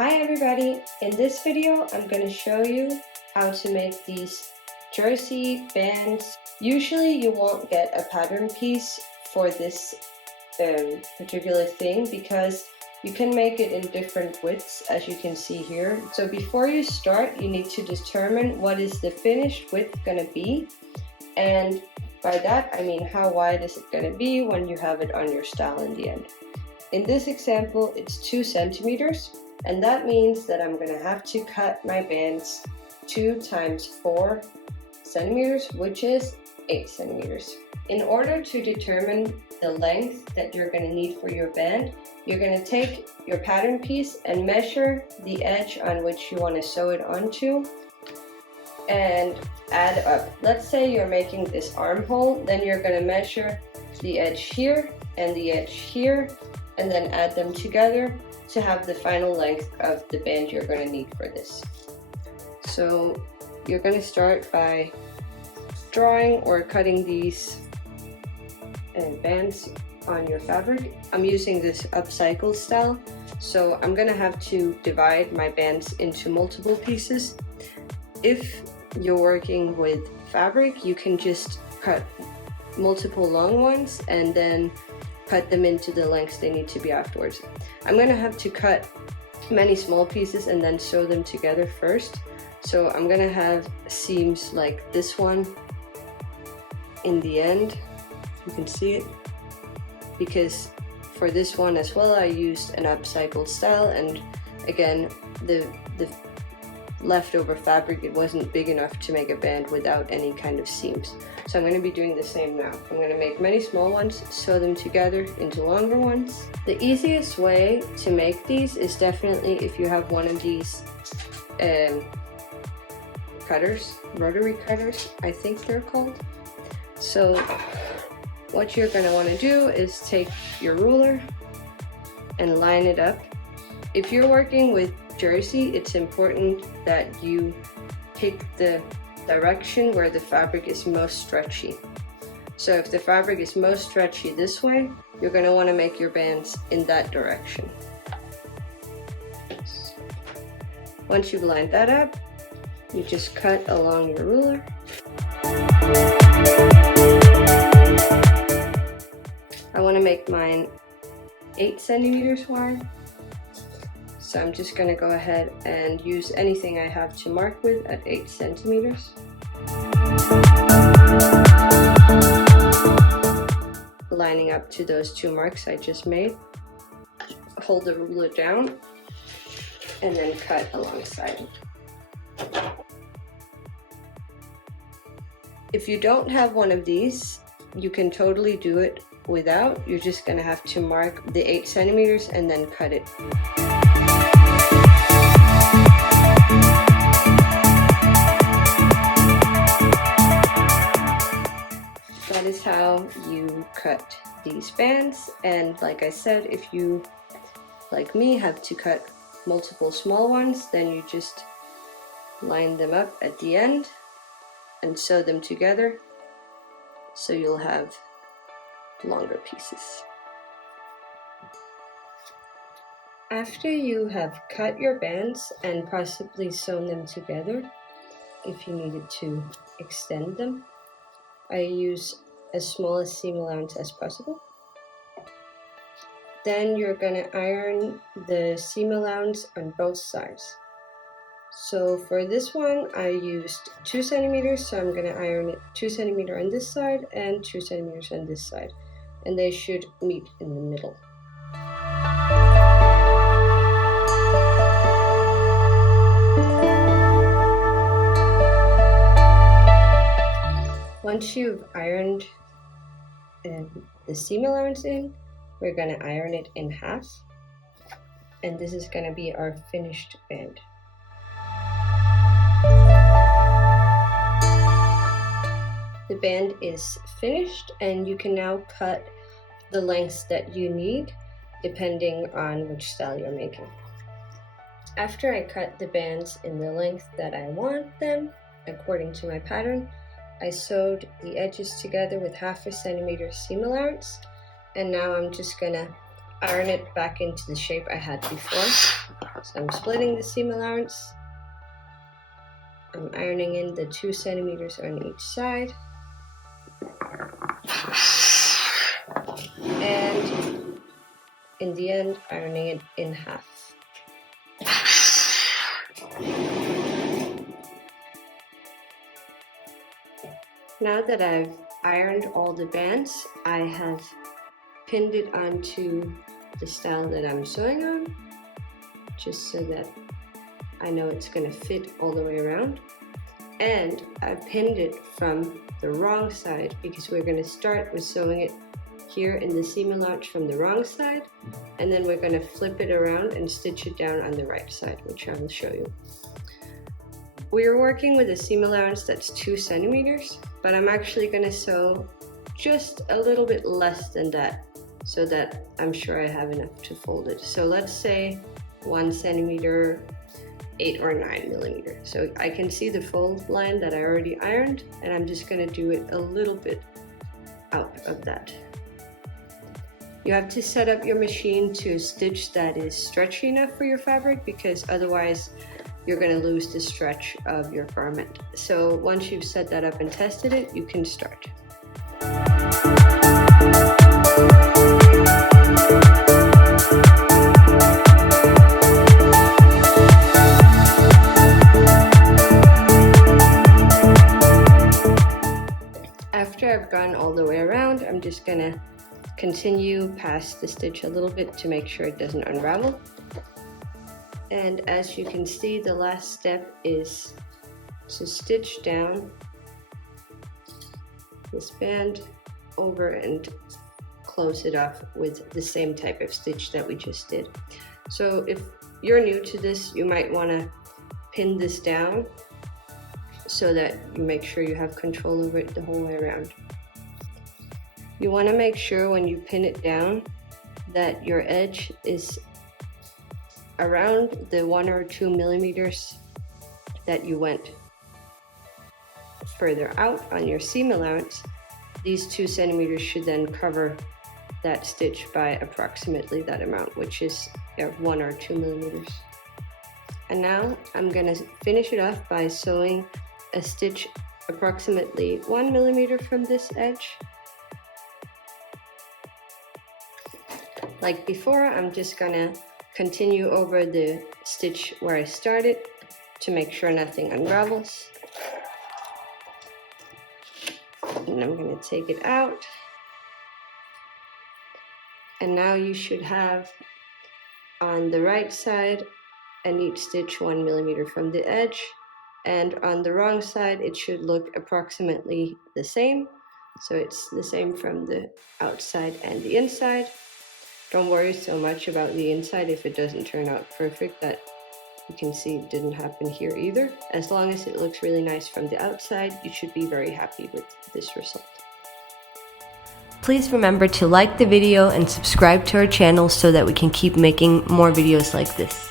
Hi everybody! In this video I'm going to show you how to make these jersey bands. Usually you won't get a pattern piece for this particular thing because you can make it in different widths, as you can see here. So before you start, you need to determine what is the finished width going to be, and by that I mean how wide is it going to be when you have it on your style in the end. In this example it's 2 centimeters, and that means that I'm going to have to cut my bands 2 times 4 centimeters, which is 8 centimeters. In order to determine the length that you're going to need for your band, you're going to take your pattern piece and measure the edge on which you want to sew it onto and add up. Let's say you're making this armhole, then you're going to measure the edge here and the edge here and then add them together to have the final length of the band you're going to need for this. So you're going to start by drawing or cutting these bands on your fabric. I'm using this upcycle style, so I'm going to have to divide my bands into multiple pieces. If you're working with fabric, you can just cut multiple long ones and then cut them into the lengths they need to be afterwards. I'm going to have to cut many small pieces and then sew them together first. So I'm going to have seams like this one in the end. You can see it, because for this one as well I used an upcycled style, and again the leftover fabric, it wasn't big enough to make a band without any kind of seams. So I'm going to be doing the same now. I'm going to make many small ones, sew them together into longer ones. The easiest way to make these is definitely if you have one of these cutters, rotary cutters I think they're called. So what you're going to want to do is take your ruler and line it up. If you're working with jersey, it's important that you pick the direction where the fabric is most stretchy. So if the fabric is most stretchy this way, you're going to want to make your bands in that direction. Once you've lined that up, you just cut along your ruler. I want to make mine 8 centimeters wide. So I'm just going to go ahead and use anything I have to mark with at 8 centimeters. Lining up to those 2 marks I just made. Hold the ruler down and then cut alongside. If you don't have one of these, you can totally do it without. You're just going to have to mark the 8 centimeters and then cut it. That is how you cut these bands, and like I said, if you, like me, have to cut multiple small ones, then you just line them up at the end and sew them together so you'll have longer pieces. After you have cut your bands and possibly sewn them together, if you needed to extend them, I use as small a seam allowance as possible. Then you're going to iron the seam allowance on both sides. So for this one I used 2 centimeters, so I'm going to iron it 2 centimeters on this side and 2 centimeters on this side, and they should meet in the middle. Once you've ironed the seam allowance in, we're going to iron it in half, and this is going to be our finished band. The band is finished, and you can now cut the lengths that you need depending on which style you're making. After I cut the bands in the length that I want them, according to my pattern, I sewed the edges together with 1/2 centimeter seam allowance, and now I'm just gonna iron it back into the shape I had before. So I'm splitting the seam allowance. I'm ironing in the 2 centimeters on each side. And in the end, ironing it in half. Now that I've ironed all the bands, I have pinned it onto the style that I'm sewing on, just so that I know it's going to fit all the way around. And I pinned it from the wrong side because we're going to start with sewing it here in the seam allowance from the wrong side, and then we're going to flip it around and stitch it down on the right side, which I will show you. We're working with a seam allowance that's 2 centimeters, but I'm actually going to sew just a little bit less than that so that I'm sure I have enough to fold it. So let's say 1 centimeter, 8 or 9 millimeters. So I can see the fold line that I already ironed, and I'm just going to do it a little bit out of that. You have to set up your machine to a stitch that is stretchy enough for your fabric, because otherwise you're going to lose the stretch of your garment. So once you've set that up and tested it, you can start. After I've gone all the way around, I'm just going to continue past the stitch a little bit to make sure it doesn't unravel. And as you can see, the last step is to stitch down this band over and close it off with the same type of stitch that we just did. So if you're new to this, you might want to pin this down so that you make sure you have control over it the whole way around. You want to make sure when you pin it down that your edge is around the 1 or 2 millimeters that you went further out on your seam allowance. These 2 centimeters should then cover that stitch by approximately that amount, which is 1 or 2 millimeters. And now I'm going to finish it off by sewing a stitch approximately 1 millimeter from this edge. Like before, I'm just going to continue over the stitch where I started to make sure nothing unravels. And I'm going to take it out. And now you should have on the right side a neat stitch 1 millimeter from the edge, and on the wrong side it should look approximately the same. So it's the same from the outside and the inside. Don't worry so much about the inside if it doesn't turn out perfect. That you can see it didn't happen here either. As long as it looks really nice from the outside, you should be very happy with this result. Please remember to like the video and subscribe to our channel so that we can keep making more videos like this.